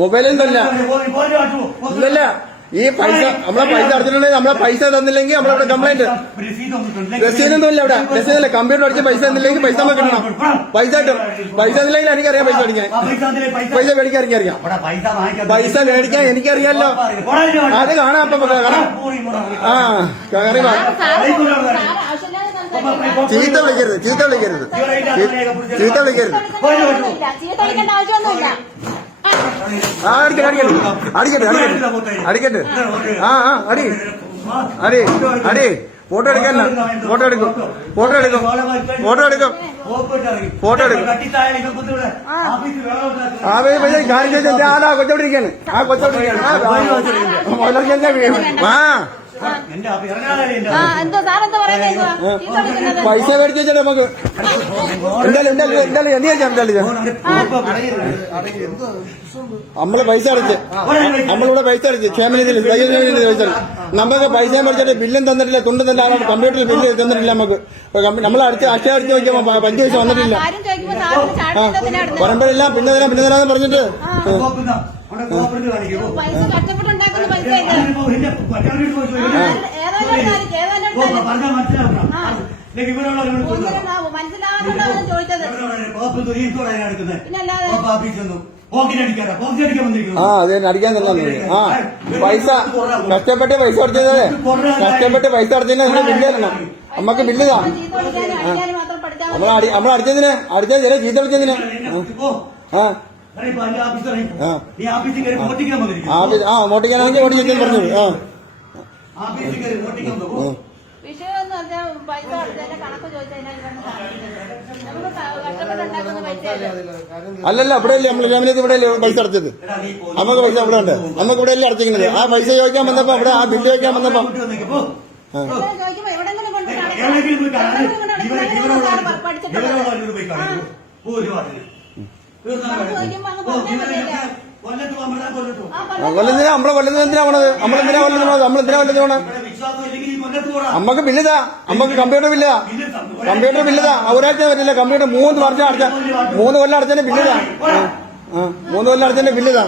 മൊബൈലൊന്നും ഇല്ല. ഈ പൈസ പൈസ അടച്ചിട്ടുണ്ടെങ്കിൽ നമ്മളെ പൈസ തന്നില്ലെങ്കിൽ നമ്മളിവിടെ കംപ്ലൈന്റ്. രസീതൊന്നും ഇല്ല ഇവിടെ. രസീതല്ല. കമ്പ്യൂട്ടർ അടിച്ച് പൈസ തന്നില്ലെങ്കിൽ പൈസ നമുക്ക് കിട്ടണം. പൈസ കിട്ടും. പൈസ തന്നില്ലെങ്കിൽ എനിക്കറിയാം പൈസ മേടിക്കാൻ. പൈസ മേടിക്കാൻ എനിക്കറിയാം. പൈസ മേടിക്കാൻ എനിക്കറിയാലോ. അത് കാണാം. അപ്പൊ കാണാം. ആ അറിയാം. ചീത്ത വിളിക്കരുത്. ചീത്ത വിളിക്കരുത്. ചീത്ത വിളിക്കരുത്. ആ അടിക്കട്ടെ അടിക്കട്ടെ അടിക്കട്ടെ അടിക്കട്ടെ. ആ ആ അടി അടി അടി. ഫോട്ടോ എടുക്കല്ല. ഫോട്ടോ എടുക്കും. ഫോട്ടോ എടുക്കും. ഫോട്ടോ എടുക്കും. ഫോട്ടോ എടുക്കും. ആ പൈസ കാര്യം ചോദിച്ചാൽ ആടാ കൊച്ചോണ്ടിരിക്കാണ്. ആ കൊച്ചോണ്ടിരിക്കാണ്. ആ പൈസ മേടിച്ചു വെച്ചാൽ നമുക്ക് നമ്മള് പൈസ അടച്ച് നമ്മളിവിടെ പൈസ അടച്ച് ക്ഷേമനിധിയിൽ പൈസ നമുക്ക് പൈസ മേടിച്ചിട്ട് ബില്ലും തന്നിട്ടില്ല. തുണ്ട് തന്നെ ആളാണ്. കമ്പ്യൂട്ടറിൽ ബില്ല് തന്നിട്ടില്ല. നമുക്ക് നമ്മൾ അടിച്ച് അക്ഷയ അടിച്ച് നോക്കിയപ്പോ 5 പൈസ വന്നിട്ടില്ല. പറമ്പിലില്ല. പിന്നെ തരാന്ന് പറഞ്ഞിട്ട് ആ അതെ അടിക്കാൻ തന്നെ. ആ പൈസ കഷ്ടപ്പെട്ട് പൈസ അടച്ചത്. കഷ്ടപ്പെട്ട് പൈസ അടച്ചതിന് അതിന്റെ ബില്ല് തരണം. നമ്മക്ക് ബില്ല് താ. നമ്മൾ അടിച്ചതിന് ചില ചീത്ത അടിച്ചതിന്. ആ മോട്ടിക്കാനാണെങ്കിൽ ഓടിക്കാൻ പറഞ്ഞത്. ആ അല്ലല്ല ഇവിടെ അല്ലേ നമ്മൾ ജാമ്യത്തിൽ ഇവിടെ അല്ലേ പൈസ അടച്ചത്. നമുക്ക് പൈസ ഇവിടെ ഉണ്ട്. നമുക്ക് ഇവിടെ അല്ലേ അടച്ചിരിക്കുന്നത്. ആ പൈസ ചോദിക്കാൻ വന്നപ്പോ ഇവിടെ ആ ബില്ല് ചോദിക്കാൻ വന്നപ്പോ കൊല്ലുന്നതിനാ നമ്മളെ കൊല്ലുന്നത്. എന്തിനാ പോണത്? നമ്മളെന്തിനാ കൊല്ലുന്നത്? നമ്മളെന്തിനാ കൊല്ലുന്നത് പോണത്? നമ്മക്ക് ബില്ലിതാ. നമ്മക്ക് കമ്പ്യൂട്ടർ ബില്ലാ. കമ്പ്യൂട്ടർ ബില്ലിതാ. ഒരാഴ്ച പറ്റില്ല. കമ്പ്യൂട്ടർ 3 വർഷം അടച്ച 3 കൊല്ലം അടച്ചതിന്റെ ബില്ലിതാ. 3 കൊല്ലം അടച്ചതിന്റെ ബില്ലിതാ.